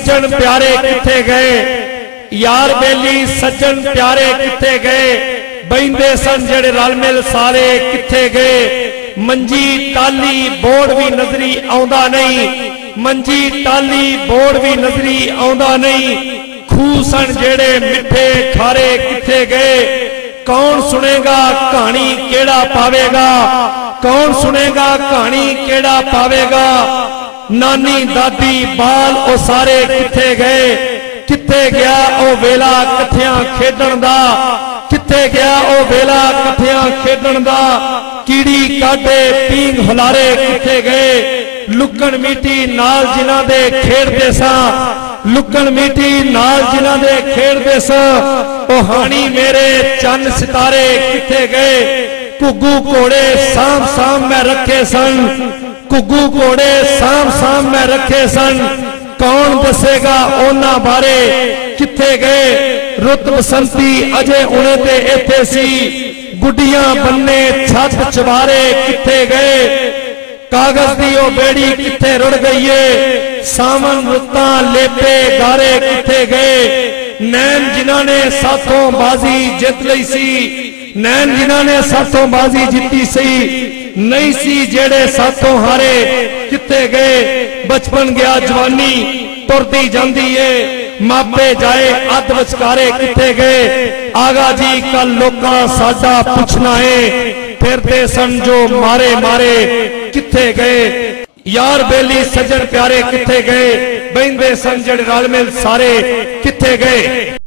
सज्जन प्यारे किथे गए, यार बेली सज्जन प्यारे किथे गए, बहिंदे सन जेड़े रल मिल सारे किथे गए। मंजी टाली बोर्ड भी नजरी आउंदा नहीं, मंजी टाली बोर्ड भी नजरी आउंदा नहीं। खूह सन जेड़े मिठे खारे किथे गए। कौन सुनेगा कहानी केड़ा पावेगा, कौन सुनेगा कहानी केड़ा पावेगा। नानी दादी बाल ओ सारे किथे गए, किथे गया ओ वेला कठियां खेडण दा, किथे गया ओ वेला कठियां खेडण दा। कीड़ी काटे पींग हुलारे किथे गए, लुकण मीटी नाल जिन्हां दे खेडदे सां, लुकण मीटी नाल जिन्हां दे खेडदे सां। ओ हानी मेरे चन्न सितारे किथे गए। घुग्गू घोड़े साम साम मैं रखे सन, घुग्गू घोड़े साम साम मैं रखे सन। कौन दसेगा उन्हां बारे किथे गए। रुत बसंती अजे उन्हें ते इत्थे सी, गुड्डियां बन्ने छत चबारे किथे गए। कागज दी ओ बेड़ी किथे रुड़ गई है, सावन रुत्तां लेपे गारे किथे गए। नैन जिन्हां ने साथों बाजी जित लई सी, नैन जिन्हां ने साथों बाजी जीती सी, नहीं सी जेड़े साथों हारे किथे गए। बचपन गया जवानी तुरदी जांदी है, मापे जाए अध विचकारे किथे गए। आगा जी कल लोकां साडा पुछना है, फिरदे सन जो मारे मारे किथे गए। यार बेली सज्जन प्यारे किथे गए, बहिंदे सन जेड़े रल मिल सारे किथे गए।